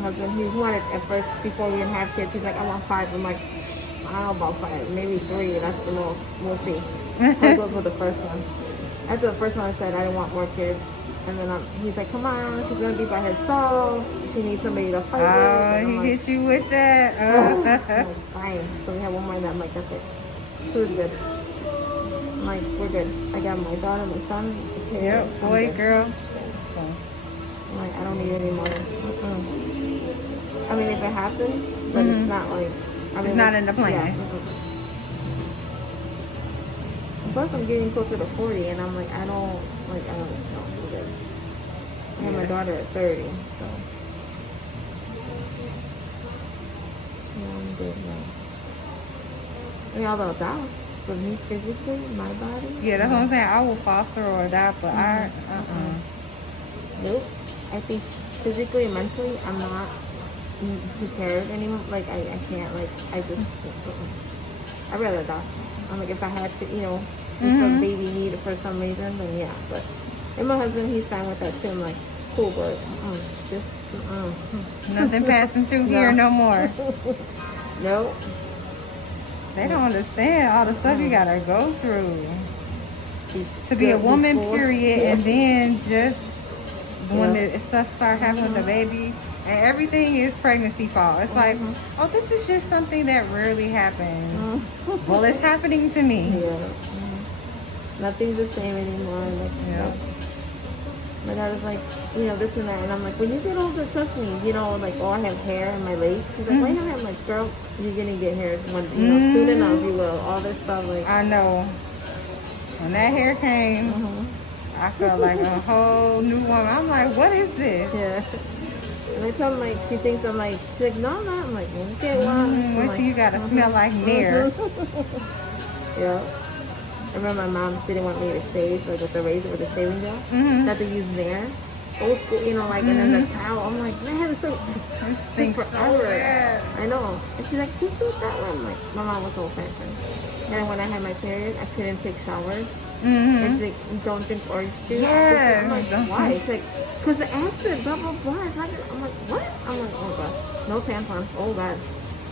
my husband. He wanted at first, before we didn't have kids, he's like, I want 5. I'm like, I don't know about 5, maybe 3. That's the most. We'll see. I go for the first one. After the first one, I said I didn't want more kids. And then he's like, come on, she's going to be by herself. She needs somebody to fight with. Oh, he hit you with that. Like, fine. So we have one more and I'm like, that's it. 2 is good. I'm like, we're good. I got my daughter, my son. Okay, Yep, boy, girl. I'm like, I don't need any more. I mean, if it happens, but it's not like... I mean, it's not in the plan. Yeah. Plus, I'm getting closer to 40, and I'm like, I don't know. I'm good. I have my daughter at 30, so... Yeah, I'm good now. I mean, although that, for me physically, my body... Yeah, that's what I'm saying. I will foster or adopt, but Nope. I think physically and mentally, I'm not prepared anymore. Like, I can't, like, I just... I'd rather adopt. I'm like, if I had to, if a baby needed for some reason, then yeah. But, and my husband, he's fine with that too. I'm like, cool, but nothing passing through here no more. Nope. They don't understand all the stuff you gotta go through to be a woman, period, and then just when the stuff starts happening with the baby, and everything is pregnancy fault. It's like, oh, this is just something that rarely happens. Well, it's happening to me. Yeah. Nothing's the same anymore. Like, my daughter's like, this and that. And I'm like, when you get older, trust me, like, oh, I have hair in my legs. She's like, why you have? I'm like, girl, you're going to get hair soon enough, you will. All this stuff, like. I know. When that hair came, I felt like a whole new woman. I'm like, what is this? Yeah. And I tell her, like, she thinks I'm like, she's like, no, I'm not. I'm like, okay, well. Wait till you got to smell like mirrors. Yeah. I remember my mom didn't want me to shave, like with the razor, with the shaving gel. That they use there. Old school, like, and then the towel. I'm like, man, it's like, it stinks so bad. I know. And she's like, just do it that way. I'm like, my mom was old fashioned. And when I had my period, I couldn't take showers. And she's like, don't drink orange juice. Yes. I'm like, why? It's like, because the acid, blah, blah, blah. It's like, I'm like, what? I'm like, oh, God. No tampons. Oh, God.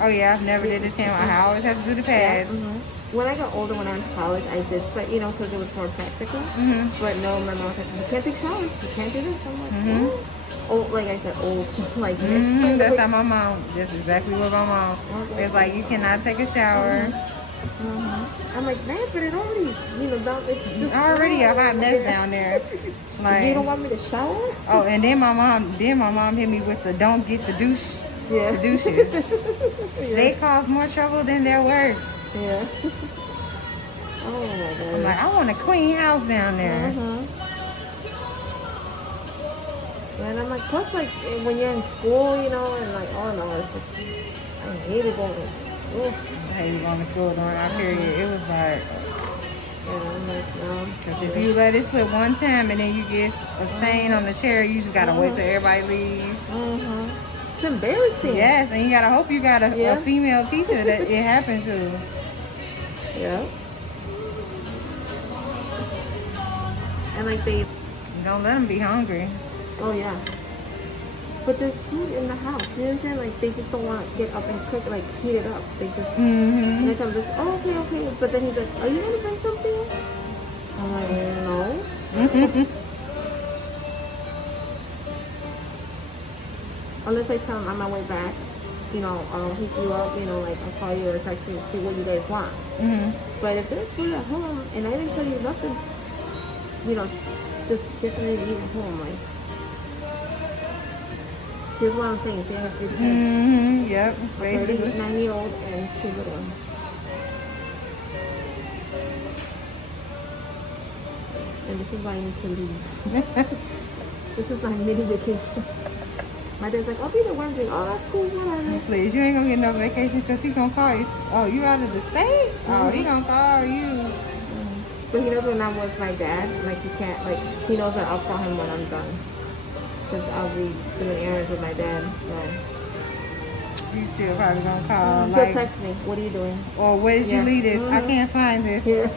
Oh, yeah, I've never did the tampon. I always have to do the pads. Yeah, when I got older, when I went to college, I did, because it was more practical. But no, my mom said, you can't take showers. You can't do this. I'm like, oh, like I said, old. Like, that's how my mom, that's exactly what my mom, it's like, you cannot take a shower. I'm like, man, but it already, it's already a hot mess down there. Like, you don't want me to shower? Oh, and then my mom hit me with the don't get the douche. Yeah. The douches. They cause more trouble than they're worth. Yeah. Oh my God. I'm like, I want a clean house down there. And I'm like, plus, like, when you're in school, and like, oh no, it's just, I hated going. I hated going to school during our period. It was like, I'm like, no. Because if you let it slip one time and then you get a stain on the chair, you just gotta wait till everybody leaves. It's embarrassing. Yes, and you gotta hope you got a female teacher that it happened to. Yeah. And like don't let them be hungry. Oh yeah. But there's food in the house. You know what I'm saying? Like they just don't want to get up and cook, like heat it up. They just and I tell them, oh okay. But then he's like, are you gonna bring something? I'm like, no. Unless I tell him on my way back, I'll hit you up, like I'll call you or text you to see what you guys want. But if there's food at home and I didn't tell you nothing, just get something to eat at home. Like, here's what I'm saying. See, I have 3 kids. Yep. A 39-year-old and 2 little ones. And this is why I need to leave. This is my mini vacation. My dad's like, I'll be there Wednesday. Oh, that's cool. Whatever. Please, you ain't gonna get no vacation because he gonna call you. Oh, you out of the state? Oh, he gonna call you. But he knows when I'm with my dad, like he can't, like he knows that I'll call him when I'm done. Because I'll be doing errands with my dad, so. He's still probably gonna call. He'll text me, what are you doing? Or where did you leave this? I can't find this. Yeah.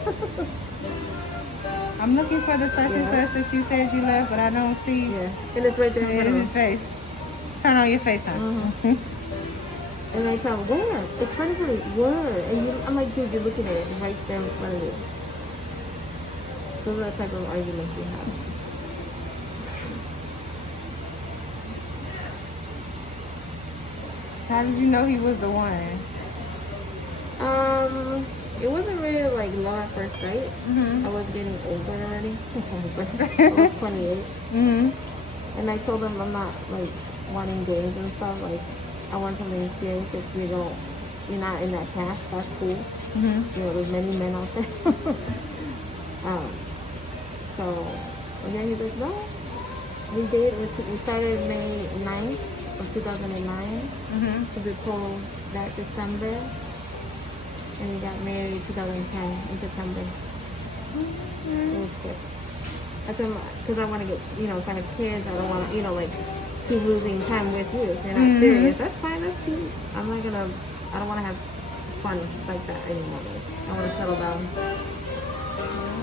I'm looking for the such and such that you said you left, but I don't see. Yeah. And it's right there in his face. Turn on your FaceTime. And I tell him, where? It's funny for me, where? And I'm like, dude, you're looking at it right there in front of you. Those are the type of arguments we have. How did you know he was the one? It wasn't really like love at first sight. I was getting older already. I was 28. And I told him I'm not like wanting games and stuff. Like I want something serious. If you're not in that path, that's cool. You know, there's many men out there. So and then he's like, no. We started May 9th of 2009. We proposed that December. And we got married 2010 in September. It was good. That's because I want to get, kind of kids. I don't want to, like, keep losing time with you. If you're not serious, that's fine. That's cute. I don't want to have fun like that anymore. I want to settle down.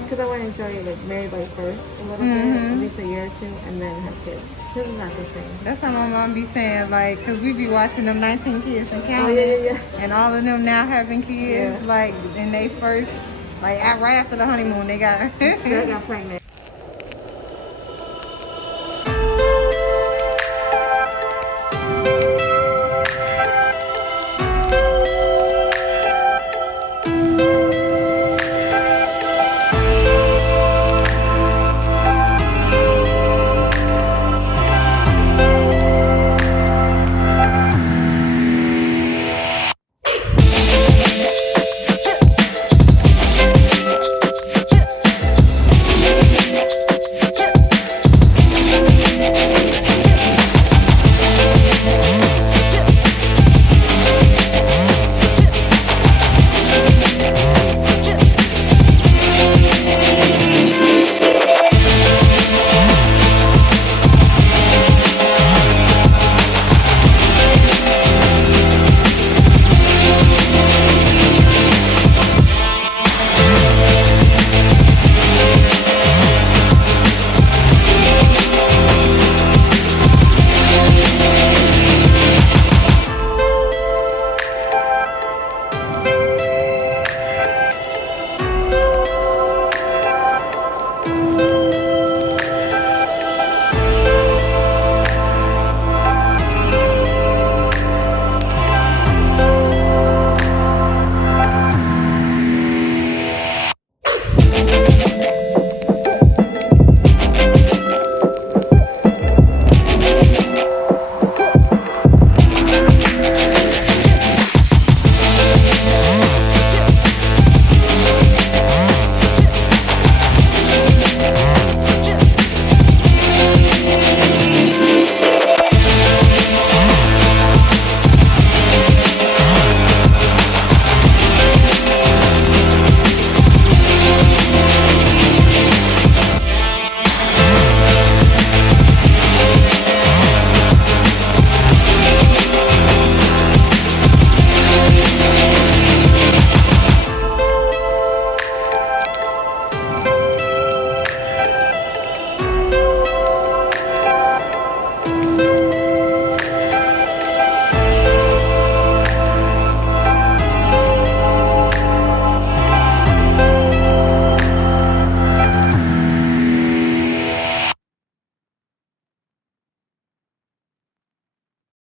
Because I want to enjoy, like, married life first a little bit, at least a year or two, and then have kids. This is not the same. That's how my mom be saying, like, because we be watching them 19 kids and counting. Yeah. And all of them now having kids, like, and they first, like, right after the honeymoon, they got I got pregnant.